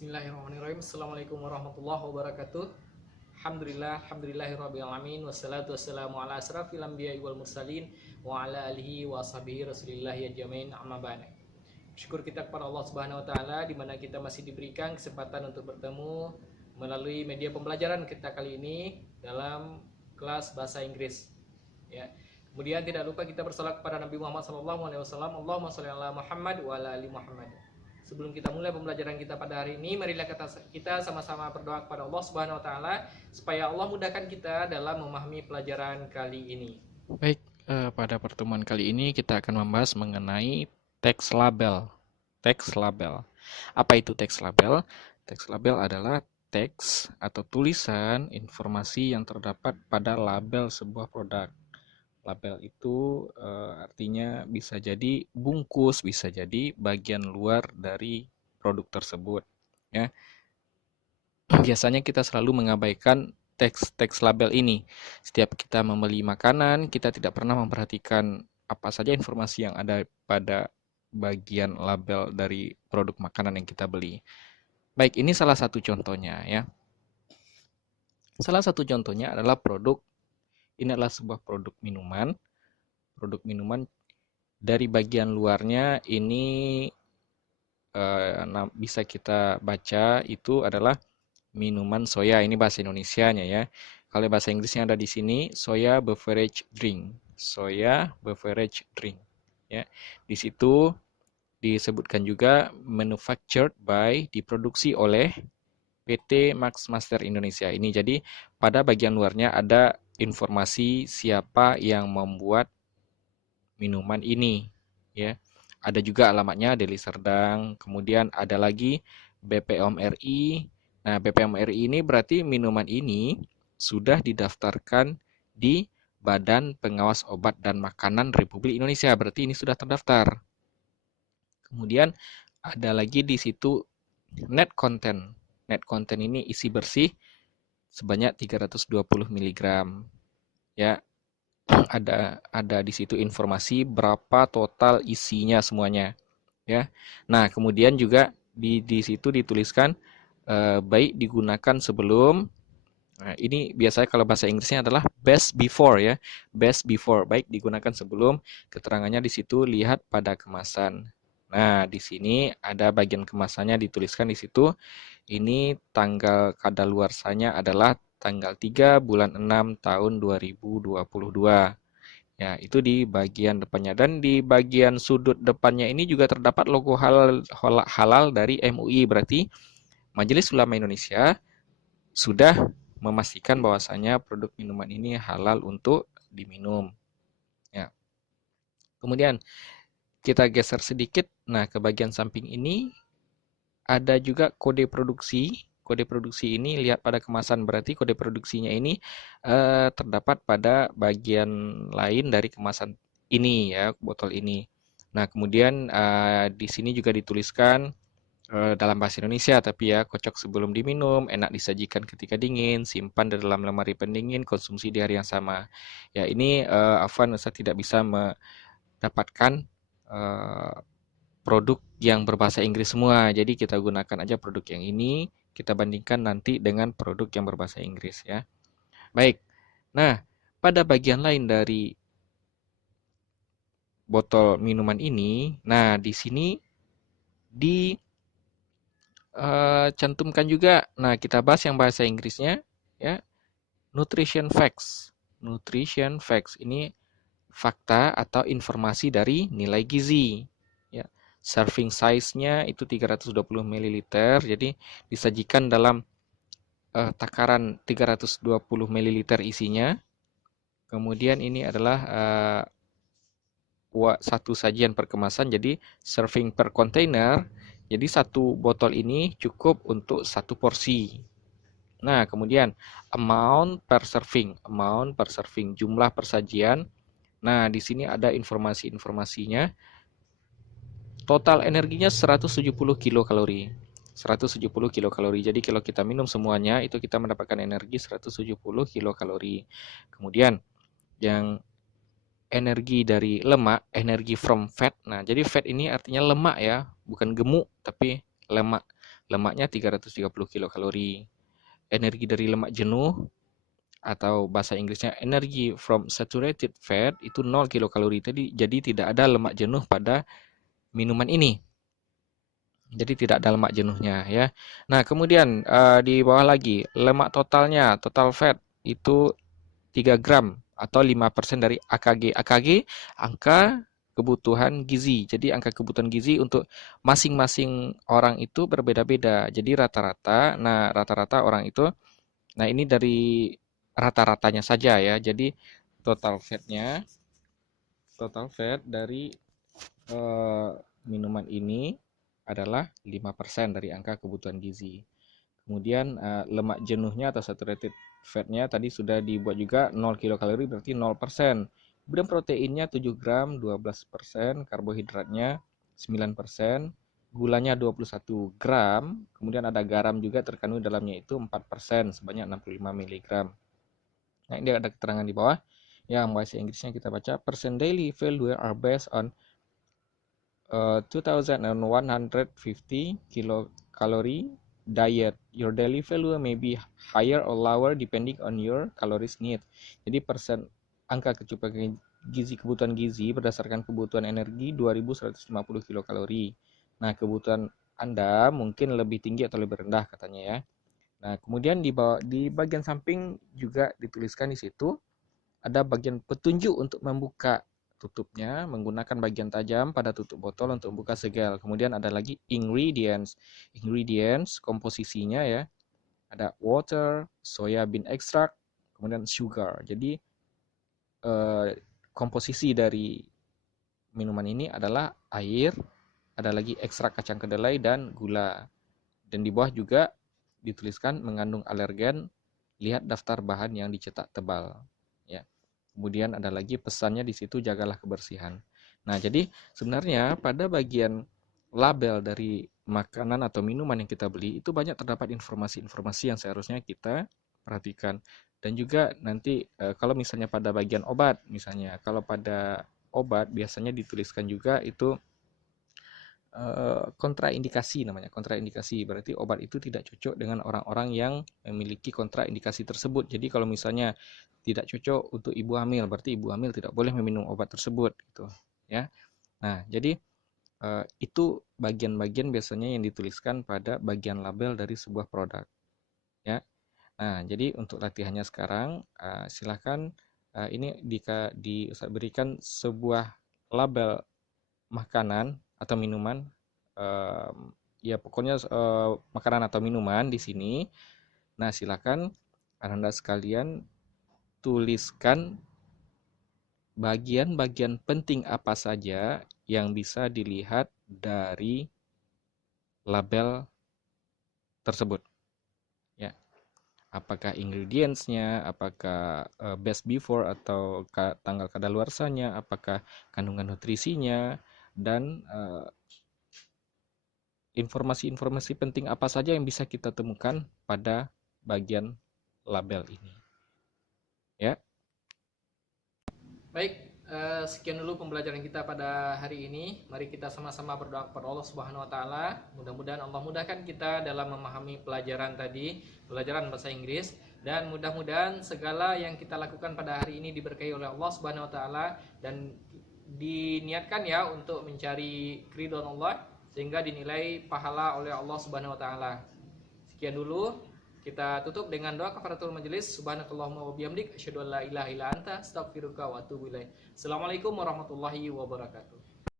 Bismillahirrahmanirrahim. Assalamualaikum warahmatullahi wabarakatuh. Alhamdulillahirabbil alamin wassalatu wassalamu ala asrafil anbiya'i wal mursalin wa ala alihi wa sahbihi rasulillahi ajmain amma ba'd. Syukur kita kepada Allah Subhanahu wa taala di mana kita masih diberikan kesempatan untuk bertemu melalui media pembelajaran kita kali ini dalam kelas bahasa Inggris. Ya. Kemudian tidak lupa kita bersalawat kepada Nabi Muhammad SAW. Allahumma sholli ala Muhammad wa ala ali Muhammad. Sebelum kita mulai pembelajaran kita pada hari ini, marilah kita sama-sama berdoa kepada Allah Subhanahu wa taala supaya Allah mudahkan kita dalam memahami pelajaran kali ini. Baik, pada pertemuan kali ini kita akan membahas mengenai text label. Text label. Apa itu text label? Text label adalah teks atau tulisan informasi yang terdapat pada label sebuah produk. Label itu artinya bisa jadi bungkus, bisa jadi bagian luar dari produk tersebut. Ya. Biasanya kita selalu mengabaikan teks label ini. Setiap kita membeli makanan, kita tidak pernah memperhatikan apa saja informasi yang ada pada bagian label dari produk makanan yang kita beli. Baik, ini salah satu contohnya ya. Salah satu contohnya adalah ini adalah sebuah produk minuman. Produk minuman dari bagian luarnya ini bisa kita baca itu adalah minuman soya. Ini bahasa Indonesianya ya. Kalau bahasa Inggrisnya ada di sini, soya beverage drink. Soya beverage drink. Ya. Di situ disebutkan juga manufactured by, diproduksi oleh PT Max Master Indonesia. Ini jadi pada bagian luarnya ada informasi siapa yang membuat minuman ini ya. Ada juga alamatnya Deli Serdang, kemudian ada lagi BPOM RI. Nah, BPOM RI ini berarti minuman ini sudah didaftarkan di Badan Pengawas Obat dan Makanan Republik Indonesia. Berarti ini sudah terdaftar. Kemudian ada lagi di situ net content. Net content ini isi bersih sebanyak 320 mg. Ya. Ada di situ informasi berapa total isinya semuanya. Ya. Nah, kemudian juga di situ dituliskan baik digunakan sebelum. Nah, ini biasanya kalau bahasa Inggrisnya adalah best before ya. Best before, baik digunakan sebelum. Keterangannya di situ lihat pada kemasan. Nah, di sini ada bagian kemasannya dituliskan di situ. Ini tanggal kadaluarsanya adalah tanggal 3 bulan 6 tahun 2022. Ya, itu di bagian depannya. Dan di bagian sudut depannya ini juga terdapat logo halal dari MUI. Berarti Majelis Ulama Indonesia sudah memastikan bahwasanya produk minuman ini halal untuk diminum. Ya. Kemudian kita geser sedikit. Nah, ke bagian samping ini ada juga kode produksi. Kode produksi ini lihat pada kemasan, berarti kode produksinya ini terdapat pada bagian lain dari kemasan ini ya, botol ini. Nah, kemudian di sini juga dituliskan dalam bahasa Indonesia, tapi ya, kocok sebelum diminum, enak disajikan ketika dingin, simpan di dalam lemari pendingin, konsumsi di hari yang sama. Ya, ini Afwan Ustaz tidak bisa mendapatkan produk yang berbahasa Inggris semua. Jadi kita gunakan aja produk yang ini, kita bandingkan nanti dengan produk yang berbahasa Inggris ya. Baik. Nah, pada bagian lain dari botol minuman ini, nah di sini cantumkan juga. Nah, kita bahas yang bahasa Inggrisnya ya. Nutrition facts. Nutrition facts ini fakta atau informasi dari nilai gizi. Ya. Serving size-nya itu 320 ml. Jadi disajikan dalam takaran 320 ml isinya. Kemudian ini adalah satu sajian per kemasan, jadi serving per container. Jadi satu botol ini cukup untuk satu porsi. Nah, kemudian amount per serving, jumlah persajian. Nah, di sini ada informasinya. Total energinya 170 kilokalori. 170 kilokalori. Jadi kalau kita minum semuanya itu kita mendapatkan energi 170 kilokalori. Kemudian yang energi dari lemak, energi from fat. Nah, jadi fat ini artinya lemak ya, bukan gemuk tapi lemak. lemaknya 330 kilokalori. Energi dari lemak jenuh atau bahasa Inggrisnya energi from saturated fat itu 0 kilokalori. Jadi tidak ada lemak jenuh pada minuman ini. Jadi tidak ada lemak jenuhnya ya. Nah, kemudian di bawah lagi lemak totalnya, total fat itu 3 gram atau 5% dari AKG. AKG angka kebutuhan gizi. Jadi angka kebutuhan gizi untuk masing-masing orang itu berbeda-beda. Jadi rata-rata orang itu, nah ini dari rata-ratanya saja ya. Jadi total fat dari minuman ini adalah 5% dari angka kebutuhan gizi. Kemudian lemak jenuhnya atau saturated fatnya tadi sudah dibuat juga 0 kilokalori berarti 0%. Kemudian proteinnya 7 gram 12%, karbohidratnya 9%, gulanya 21 gram, kemudian ada garam juga terkandung dalamnya itu 4% sebanyak 65 mg. Nah, ini ada keterangan di bawah. Yang bahasa Inggrisnya kita baca, percent daily value are based on 2150 kilocalorie diet. Your daily value may be higher or lower depending on your calories need. Jadi angka kecukupan gizi, kebutuhan gizi berdasarkan kebutuhan energi 2150 kilokalori. Nah, kebutuhan Anda mungkin lebih tinggi atau lebih rendah katanya ya. Nah, kemudian di bagian samping juga dituliskan di situ ada bagian petunjuk untuk membuka tutupnya menggunakan bagian tajam pada tutup botol untuk membuka segel. Kemudian ada lagi ingredients. Ingredients komposisinya ya. Ada water, soya bean extract, kemudian sugar. Jadi komposisi dari minuman ini adalah air, ada lagi ekstrak kacang kedelai dan gula. Dan di bawah juga dituliskan mengandung alergen, lihat daftar bahan yang dicetak tebal. Ya. Kemudian ada lagi pesannya di situ, jagalah kebersihan. Nah, jadi sebenarnya pada bagian label dari makanan atau minuman yang kita beli itu banyak terdapat informasi-informasi yang seharusnya kita perhatikan. Dan juga nanti kalau misalnya pada bagian obat, misalnya kalau pada obat biasanya dituliskan juga itu kontraindikasi namanya. Kontraindikasi berarti obat itu tidak cocok dengan orang-orang yang memiliki kontraindikasi tersebut. Jadi kalau misalnya tidak cocok untuk ibu hamil, berarti ibu hamil tidak boleh meminum obat tersebut gitu ya. Nah, jadi itu bagian-bagian biasanya yang dituliskan pada bagian label dari sebuah produk ya. Nah, jadi untuk latihannya sekarang silakan ini Ustaz berikan sebuah label makanan atau minuman, ya pokoknya makanan atau minuman di sini. Nah, silakan Anda sekalian tuliskan bagian-bagian penting apa saja yang bisa dilihat dari label tersebut. Ya, apakah ingredients-nya, apakah best before atau tanggal kadaluarsanya, apakah kandungan nutrisinya, dan informasi-informasi penting apa saja yang bisa kita temukan pada bagian label ini. Ya. Baik, sekian dulu pembelajaran kita pada hari ini. Mari kita sama-sama berdoa kepada Allah Subhanahu wa taala. Mudah-mudahan Allah mudahkan kita dalam memahami pelajaran tadi, pelajaran bahasa Inggris, dan mudah-mudahan segala yang kita lakukan pada hari ini diberkahi oleh Allah Subhanahu wa taala dan diniatkan ya untuk mencari keridhaan Allah sehingga dinilai pahala oleh Allah Subhanahu wa taala. Sekian dulu. Kita tutup dengan doa kafaratul majelis. Subhanakallahumma wa bihamdik asyhadu an la ilaha illa anta astaghfiruka wa atubu ilaik. Assalamualaikum warahmatullahi wabarakatuh.